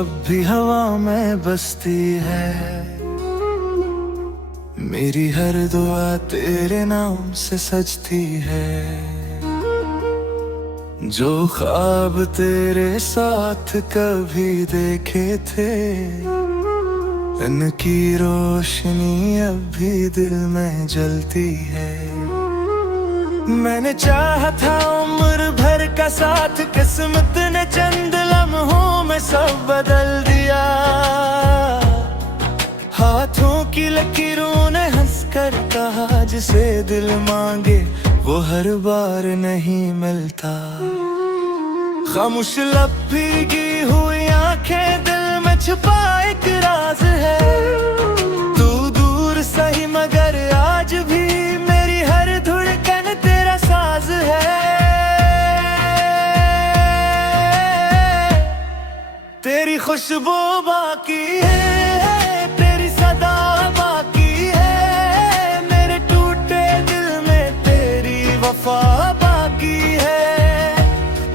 अब भी हवा में बसती है। मेरी हर दुआ तेरे नाम से सजती है। जो ख्वाब तेरे साथ कभी देखे थे, उनकी रोशनी अब भी दिल में जलती है। मैंने चाहा था उम्र भर का साथ, किस्मत ने चंद लम्हों में सब बदल दिया। हाथों की लकीरों ने हंसकर कहा, जिसे दिल मांगे वो हर बार नहीं मिलता। खामोश लब भीगी हुई आंखें, दिल में छुपा एक राज है। तू दूर सही मगर आज भी मेरी हर धड़कन तेरा साज है। तेरी खुशबू बाकी है, तेरी सदा बाकी है। मेरे टूटे दिल में तेरी वफा बाकी है।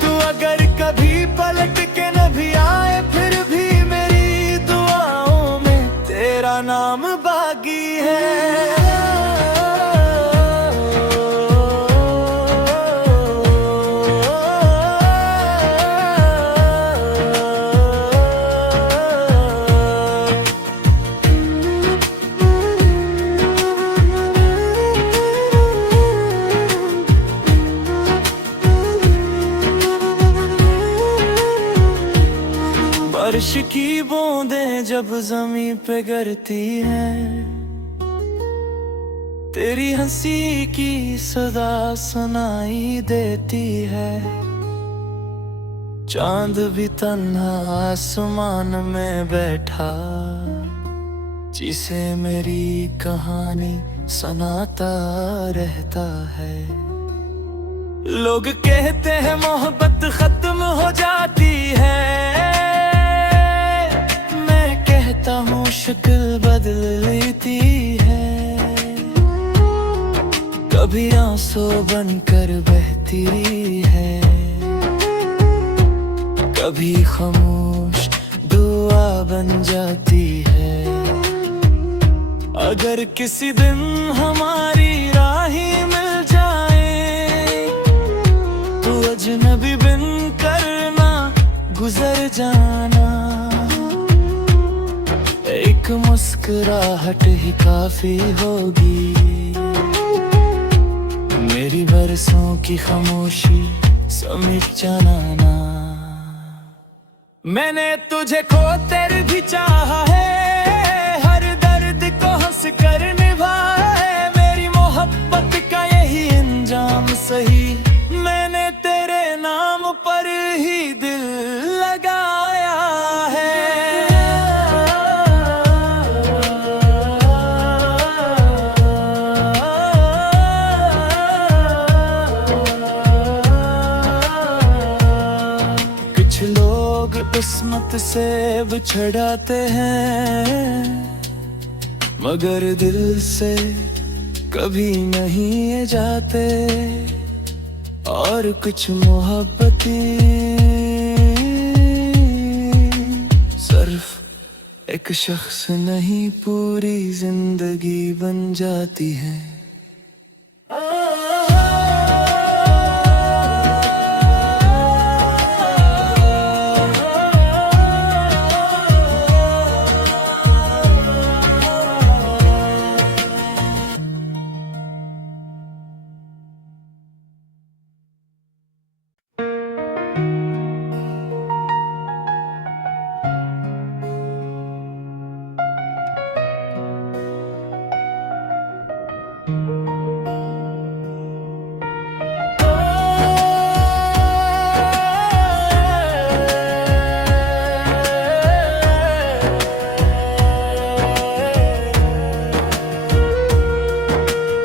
तू अगर कभी पलट के न भी आए, फिर भी मेरी दुआओं में तेरा नाम बाकी है। बारिश की बूंदें जब ज़मीं पे गिरती हैं, तेरी हंसी की सदा सुनाई देती है। चांद भी तन्हा आसमान में बैठा, जिसे मेरी कहानी सुनाता रहता है। लोग कहते हैं मोहब्बत खत्म हो जाती है, हूँ शक्ल बदल लेती है। कभी आंसू बनकर बहती है, कभी खामोश दुआ बन जाती है। अगर किसी दिन हमारी राहें मिल जाए, तो अजनबी बिन करना गुजर जाना। एक मुस्कुराहट ही काफी होगी, मेरी बरसों की खामोशी समेट जाना। मैंने तुझे खो तेरे भी चाहा है, हर दर्द को हंस कर निभाया है। मेरी मोहब्बत का यही अंजाम सही, मैंने तेरे नाम पर ही दिल लगाया है। किस्मत से बिछड़ाते हैं, मगर दिल से कभी नहीं ये जाते। और कुछ मोहब्बतें सिर्फ एक शख्स नहीं, पूरी जिंदगी बन जाती है।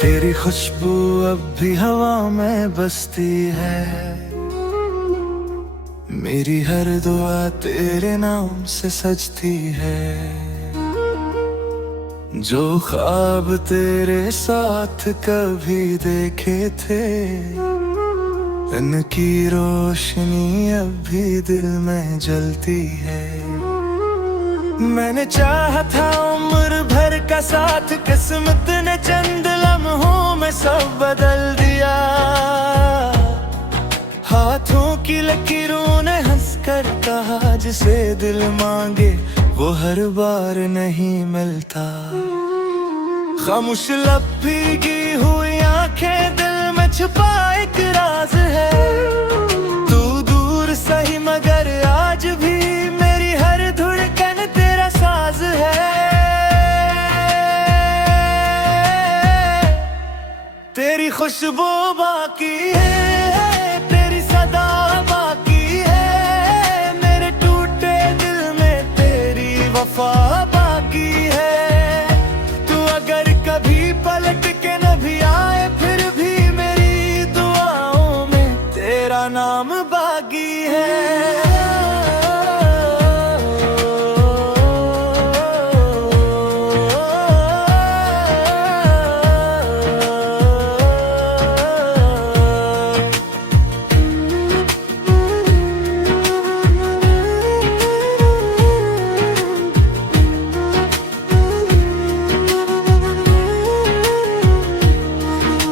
तेरी खुशबू अब भी हवा में बसती है। मेरी हर दुआ तेरे नाम से सजती है। जो ख्वाब तेरे साथ कभी देखे थे, उनकी रोशनी अब भी दिल में जलती है। मैंने चाहा था उम्र भर का साथ, किस्मत ने चंद लम्हों में सब बदल दिया। हाथों की लकीरों ने हंसकर कहा, जिसे दिल मांगे वो हर बार नहीं मिलता। खामोश लब भीगी हुई आंखें, दिल में छुपा एक राज है। तू दूर सही मगर आज भी मेरी हर धड़कन तेरा साज है। तेरी खुशबू बाकी है, तेरी सदा बाकी है, मेरे टूटे दिल में तेरी वफा बाकी है। तू अगर कभी पलट के न भी आए, फिर भी मेरी दुआओं में तेरा नाम बाकी है।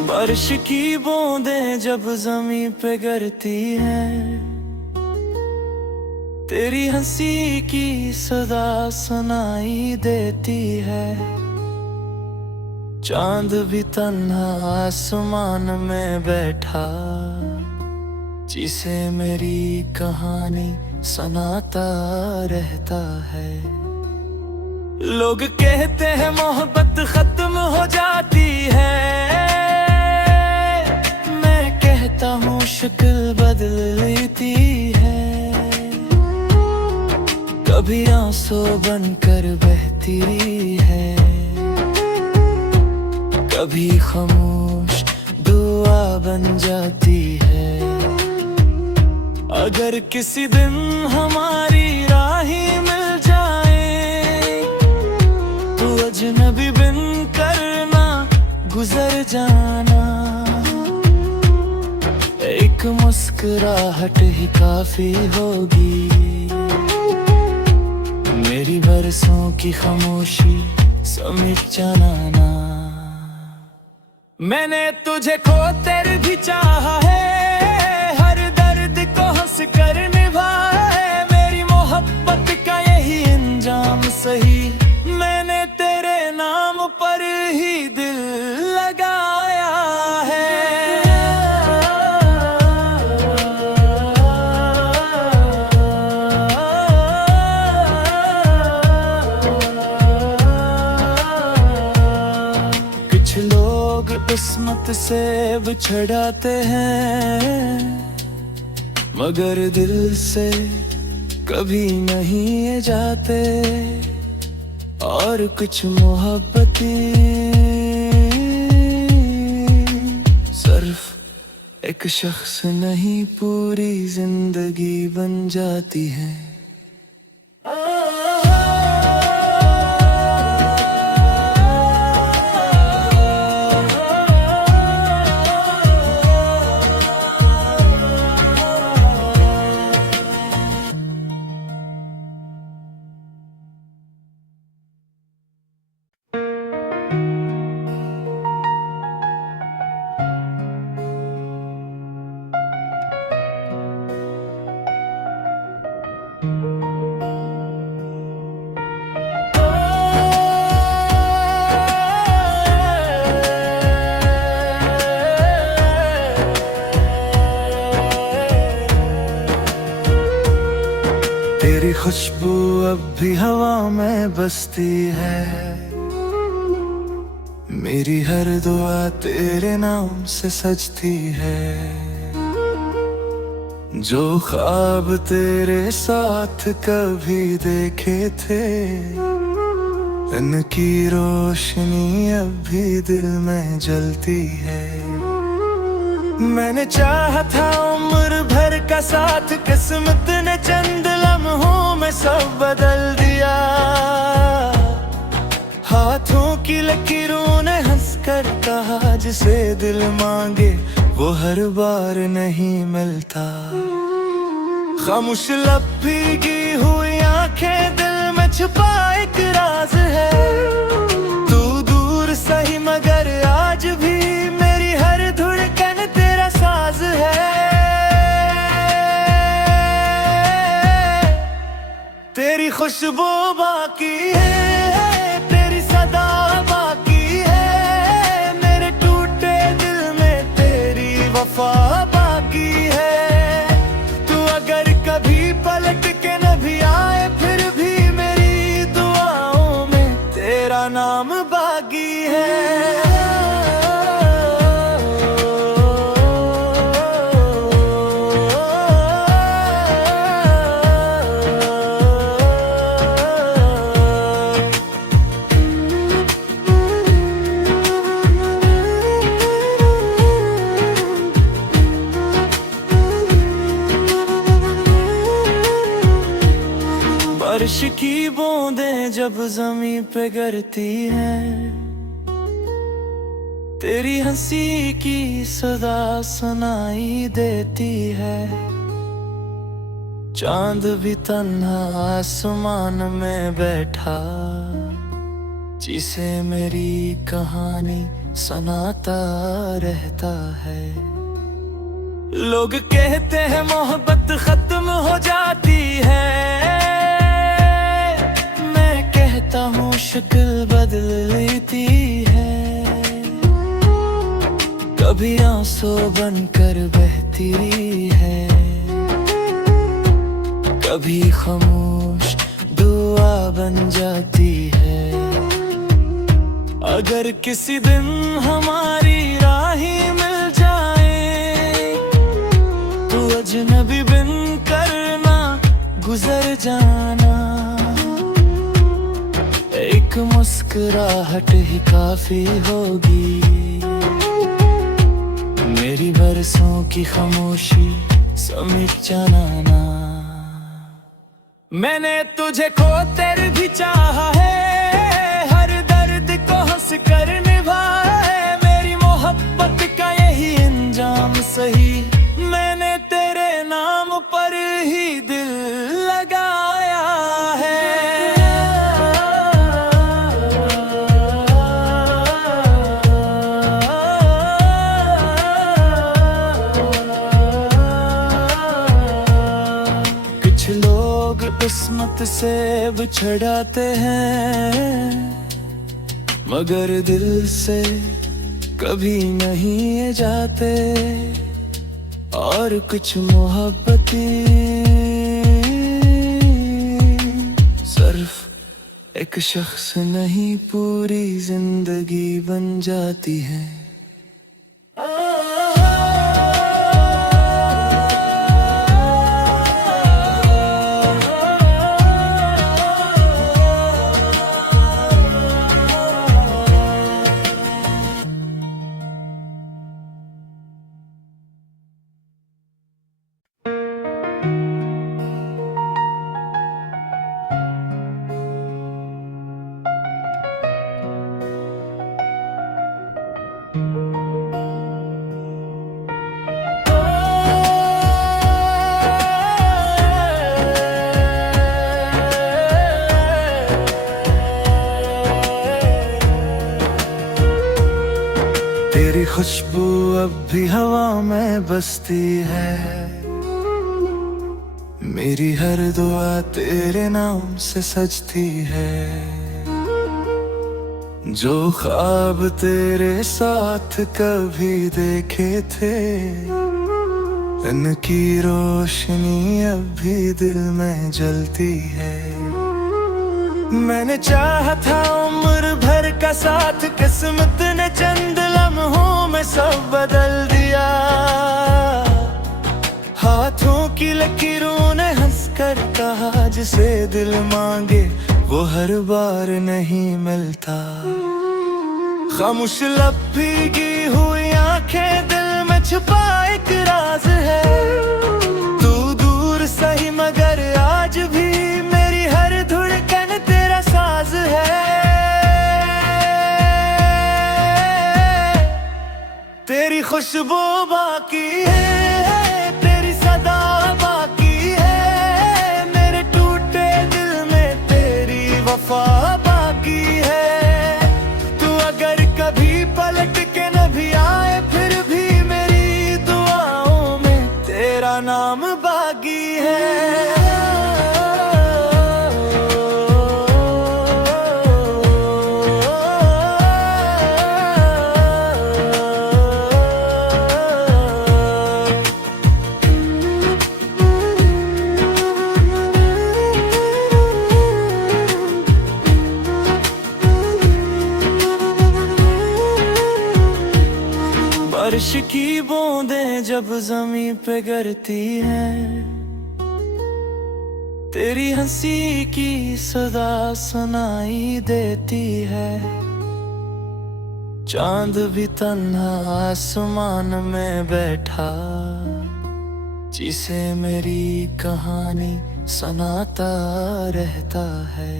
बारिश की बूंदें जब ज़मीं पे गिरती हैं, तेरी हंसी की सदा सुनाई देती है। चांद भी तन्हा आसमान में बैठा, जिसे मेरी कहानी सुनाता रहता है। लोग कहते हैं मोहब्बत खत्म हो जाती है, हूँ शक्ल बदल लेती है। कभी आंसू बनकर बहती है, कभी खामोश दुआ बन जाती है। अगर किसी दिन हमारी राहें मिल जाए, तो अजनबी बिन करना गुजर जाना। एक मुस्कुराहट ही काफी होगी, मेरी बरसों की खामोशी समेट जाना। मैंने तुझे खो तेरे भी चाहा है, हर दर्द को हंस कर निभाया है। मेरी मोहब्बत का यही अंजाम सही, मैंने तेरे नाम पर ही दिल लगाया है। किस्मत से बिछड़ाते हैं, मगर दिल से कभी नहीं ये जाते। और कुछ मोहब्बतें सिर्फ एक शख्स नहीं, पूरी जिंदगी बन जाती है। तेरी खुशबू अब भी हवा में बसती है, मेरी हर दुआ तेरे नाम से सजती है। जो ख्वाब तेरे साथ कभी देखे थे, इनकी रोशनी अब भी दिल में जलती है। मैंने चाहा था उम्र भर का साथ, किस्मत ने चंद लम्हों में सब बदल दिया। हाथों की लकीरों ने हंसकर कहा, जिसे दिल मांगे वो हर बार नहीं मिलता। खामोश लब भीगी हुई आंखें, दिल में छुपा एक राज है। तू दूर सही मगर आज भी मेरी हर धड़कन तेरा साज है। तेरी खुशबू बाकी है, तेरी सदा बाकी है, मेरे टूटे दिल में तेरी वफा बाकी है। तू अगर कभी पलट के न भी आए फिर भी मेरी दुआओं में तेरा नाम बाकी है। बारिश की बूंदें जब ज़मीं पे गिरती हैं, तेरी हंसी की सदा सुनाई देती है। चांद भी तन्हा आसमान में बैठा जिसे मेरी कहानी सुनाता रहता है। लोग कहते हैं मोहब्बत खत्म हो जाती है, हूँ शक्ल बदल लेती है। कभी आंसू बनकर बहती है, कभी खामोश दुआ बन जाती है। अगर किसी दिन हमारी राहें मिल जाए तो अजनबी बिन करना गुजर जाना। एक मुस्कुराहट ही काफी होगी, मेरी बरसों की खामोशी समेट जाना ना। मैंने तुझे खो तेरे भी चाहा है, हर दर्द को हंस कर निभाया है। मेरी मोहब्बत का यही अंजाम सही, मैंने तेरे नाम पर ही दिल लगाया है। किस्मत से बिछड़ाते हैं मगर दिल से कभी नहीं जाते। और कुछ मोहब्बतें सिर्फ एक शख्स नहीं पूरी जिंदगी बन जाती हैं। तेरी खुशबू अब भी हवा में बसती है, मेरी हर दुआ तेरे नाम से सजती है। जो ख्वाब तेरे साथ कभी देखे थे उनकी रोशनी अब भी दिल में जलती है। मैंने चाहा था उम्र भर का साथ, किस्मत ने चंद लम्हों में सब बदल दिया। हाथों की लकीरों ने हंसकर कहा जिसे दिल मांगे वो हर बार नहीं मिलता। खामोश लब भीगी हुई आंखें दिल में छुपा एक राज है। तू दूर सही मगर आज भी मेरी हर धड़कन तेरा साज है। तेरी खुशबू बाकी है, तेरी सदा बाकी है, मेरे टूटे दिल में तेरी बारिश की बूंदें जब जमीन पे गिरती हैं, तेरी हंसी की सदा सुनाई देती है। चांद भी तन्हा आसमान में बैठा, जिसे मेरी कहानी सुनाता रहता है।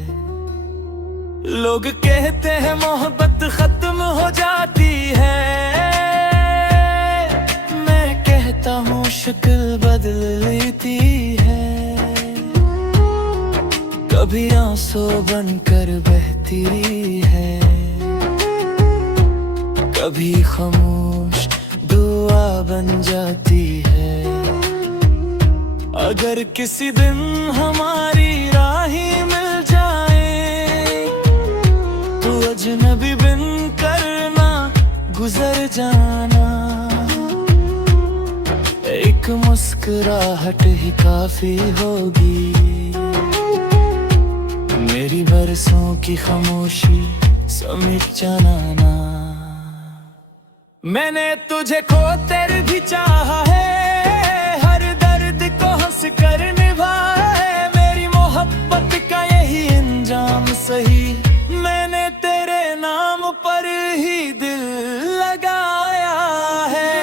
लोग कहते हैं मोहब्बत खत्म हो जाती है, मैं कहता हूँ शक्ल बदल लेती है। कभी आंसू बनकर बहती है, कभी खामोश दुआ बन जाती है। अगर किसी दिन हमारी राहें मिल जाए, तो अजनबी बिन करना गुजर जाना। एक मुस्कुराहट ही काफी होगी, मेरी बरसों की खामोशी समेट जाना। मैंने तुझे खो तेरे भी चाहा है, हर दर्द को हंस कर निभाया है। मेरी मोहब्बत का यही अंजाम सही, मैंने तेरे नाम पर ही दिल लगाया है।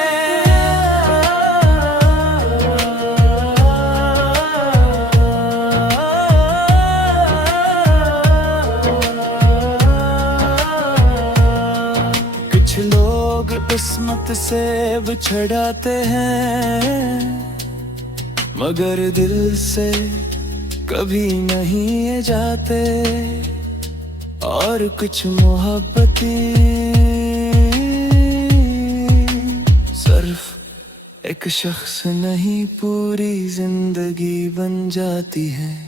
कुछ लोग किस्मत से बिछड़ाते हैं, मगर दिल से कभी नहीं ये जाते। और कुछ मोहब्बतें सिर्फ एक शख्स नहीं पूरी जिंदगी बन जाती हैं।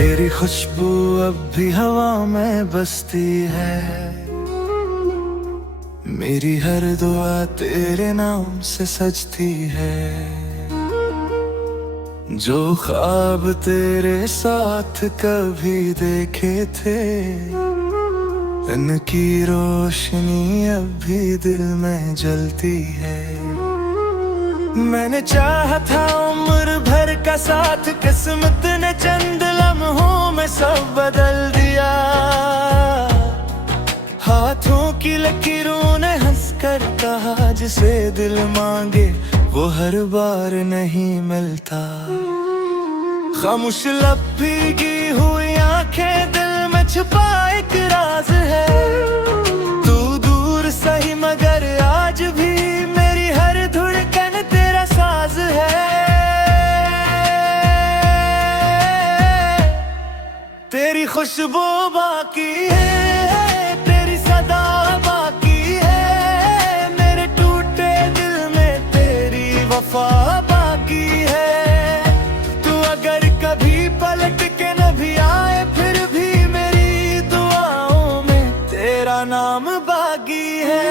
तेरी खुशबू अब भी हवा में बसती है, मेरी हर दुआ तेरे नाम से सजती है। जो ख्वाब तेरे साथ कभी देखे थे, उनकी रोशनी अब भी दिल में जलती है। मैंने चाहा था उम्र भर का साथ, किस्मत ने चंद लम्हों में सब बदल दिया। हाथों की लकीरों ने हंस कर कहा, जिसे दिल मांगे वो हर बार नहीं मिलता। खामोश लब भीगी हुई आंखें, दिल में छुपा एक राज है। तू दूर सही मगर आज भी मेरी हर धड़कन तेरा साज है। तेरी खुशबू बाकी है, तेरी सदा बाकी है। मेरे टूटे दिल में तेरी वफा बाकी है। तू अगर कभी पलट के न भी आए, फिर भी मेरी दुआओं में तेरा नाम बाकी है।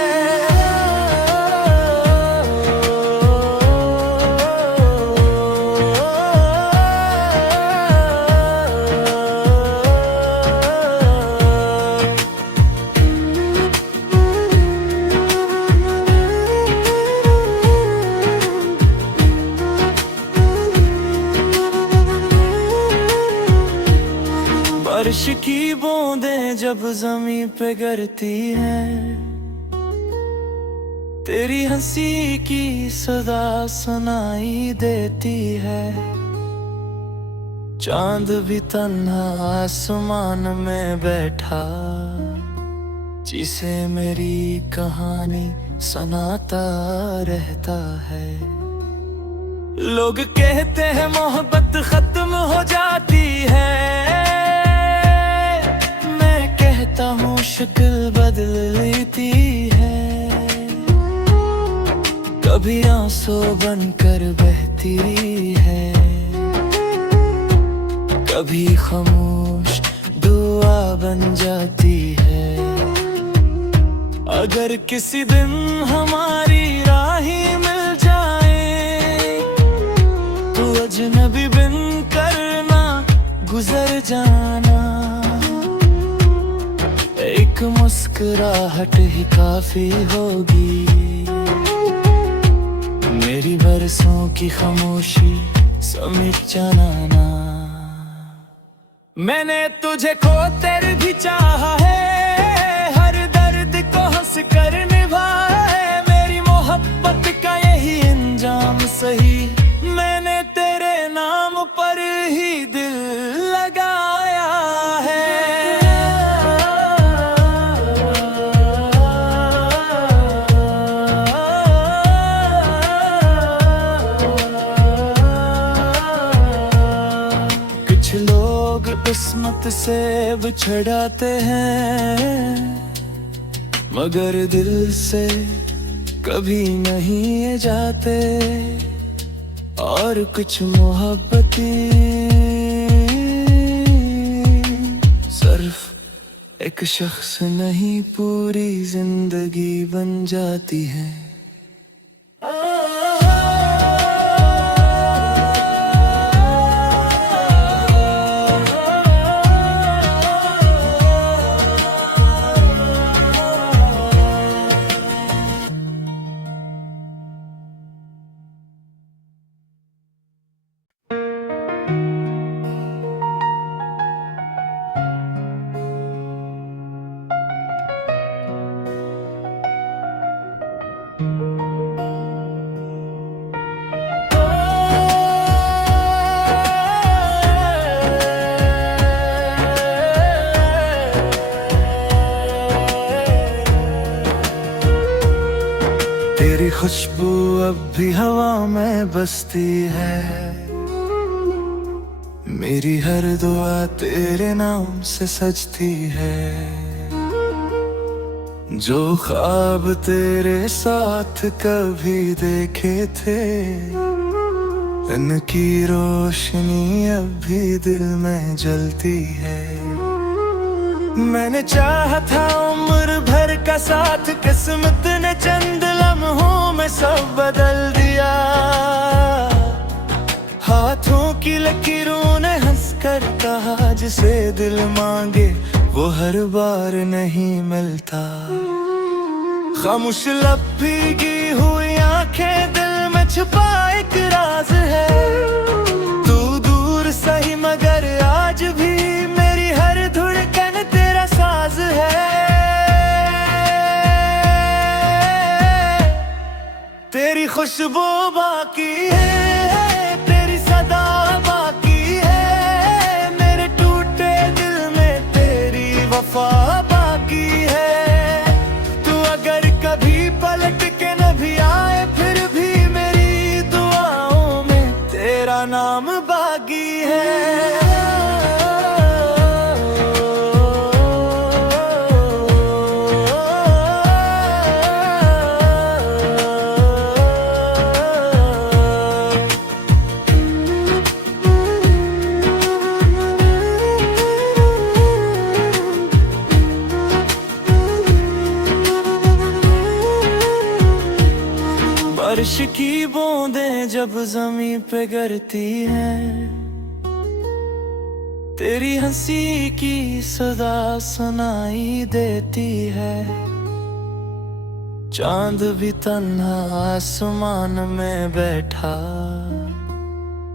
बारिश की बूंदें जब जमीन पे गिरती हैं, तेरी हंसी की सदा सुनाई देती है। चांद भी तन्हा आसमान में बैठा, जिसे मेरी कहानी सुनाता रहता है। लोग कहते हैं मोहब्बत खत्म हो जाती है, मैं कहता हूँ शक्ल बदल लेती है। कभी आंसू बनकर बहती है, कभी खामोश दुआ बन जाती है। अगर किसी दिन हमारी राहें मिल जाए, तो अजनबी बिन करना गुजर जाना। एक मुस्कुराहट ही काफी होगी, मेरी बरसों की खामोशी समेट जाना। मैंने तुझे खो तेरे भी चाहा है, हर दर्द को हंस कर निभाया है। मेरी मोहब्बत का यही अंजाम सही, मैंने तेरे नाम पर ही दिल लगाया है। कुछ लोग किस्मत से बिछड़ाते हैं, मगर दिल से कभी नहीं ये जाते। और कुछ मोहब्बतें सिर्फ एक शख्स नहीं पूरी जिंदगी बन जाती है। तेरी खुशबू अब भी हवा में बसती है, मेरी हर दुआ तेरे नाम से सजती है। जो ख्वाब तेरे साथ कभी देखे थे, उनकी रोशनी अब भी दिल में जलती है। मैंने चाहा था उम्र भर का साथ, किस्मत ने चंद लम्हों में सब बदल दिया। हाथों की लकीरों ने हंसकर कहा, जिसे दिल मांगे वो हर बार नहीं मिलता। खामोश लब भीगी हुई आंखें, दिल में छुपा एक राज है। तू दूर सही मगर आज भी मेरी हर धड़कन तेरा साज है। तेरी खुशबू बाकी है, तेरी सदा बाकी है। मेरे टूटे दिल में तेरी वफा बाकी है। तू अगर कभी पलट के न भी आए, फिर भी मेरी दुआओं में तेरा नाम बाकी है। बारिश की बूंदें जब ज़मीं पे गिरती हैं, तेरी हंसी की सदा सुनाई देती है। चांद भी तन्हा आसमान में बैठा,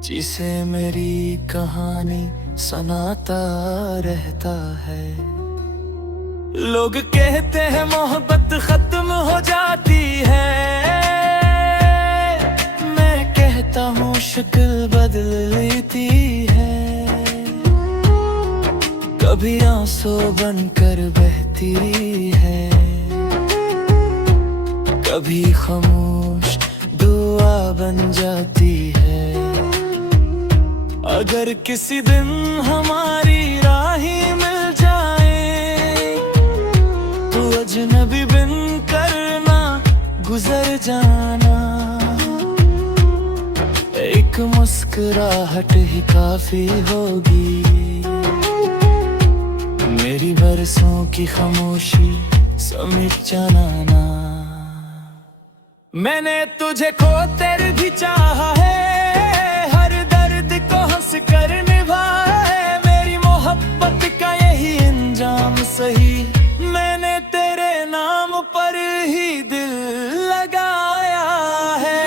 जिसे मेरी कहानी सुनाता रहता है। लोग कहते हैं मोहब्बत खत्म हो जाती है, हूँ शक्ल बदल लेती है। कभी आंसू बनकर बहती है, कभी खामोश दुआ बन जाती है। अगर किसी दिन हमारी राहें मिल जाए तो अजनबी बिन करना गुजर जाना। एक मुस्कुराहट ही काफी होगी, मेरी बरसों की खामोशी समेट जाना ना। मैंने तुझे खोकर भी चाहा है, हर दर्द को हंस कर निभाया है। मेरी मोहब्बत का यही अंजाम सही, मैंने तेरे नाम पर ही दिल लगाया है।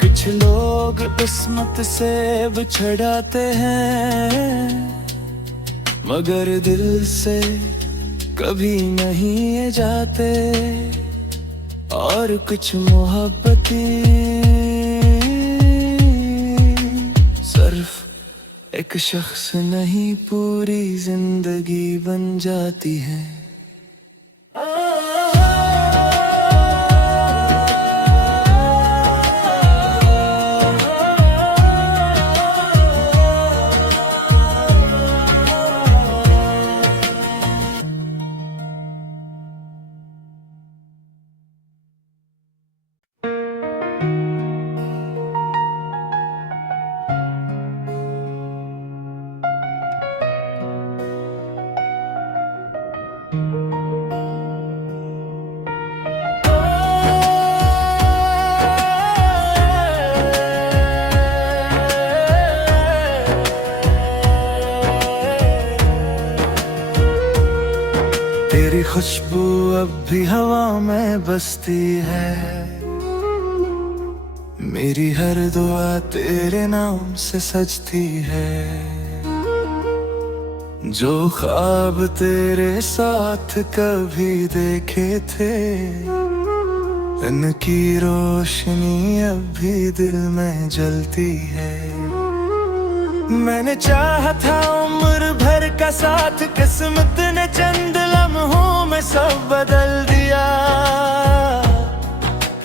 कुछ लोग किस्मत से बिछड़ाते हैं, मगर दिल से कभी नहीं ये जाते। और कुछ मोहब्बतें सिर्फ एक शख्स नहीं पूरी जिंदगी बन जाती है। तेरी खुशबू अब भी हवा में बसती है, मेरी हर दुआ तेरे नाम से सजती है। जो ख्वाब तेरे साथ कभी देखे थे, उनकी रोशनी अब भी दिल में जलती है। मैंने चाहा था उम्र भर का साथ, किस्मत ने चंद लम्हों में सब बदल दिया।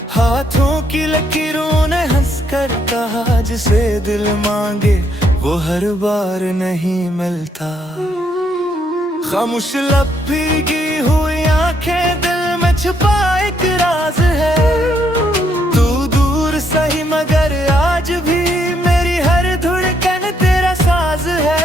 हाथों की लकीरों ने हंस कर कहा, जिसे दिल मांगे वो हर बार नहीं मिलता। खामोश लब भीगी हुई आंखें, दिल में छुपा एक राज है। तू दूर सही मगर आज भी मेरी हर धड़कन तेरा साज है।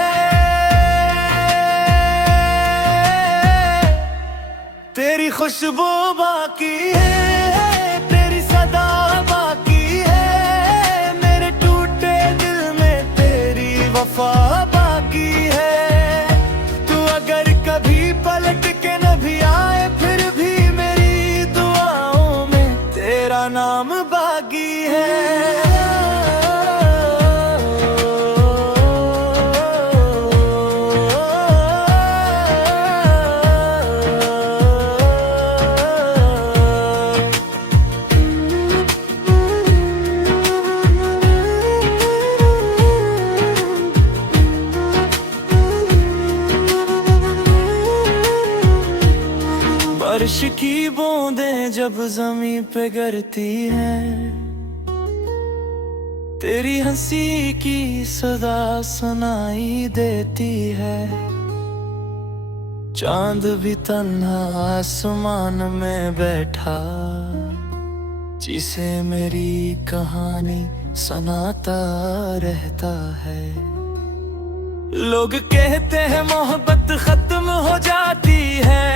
तेरी खुशबू बाकी है, तेरी सदा बाकी है। मेरे टूटे दिल में तेरी वफा बाकी है। तू अगर कभी पलट के न भी आए, फिर भी मेरी दुआओं में तेरा नाम बाकी है। बारिश की बूंदें जब जमीन पे गिरती हैं, तेरी हंसी की सदा सुनाई देती है। चांद भी तन्हा आसमान में बैठा, जिसे मेरी कहानी सुनाता रहता है। लोग कहते हैं मोहब्बत खत्म हो जाती है,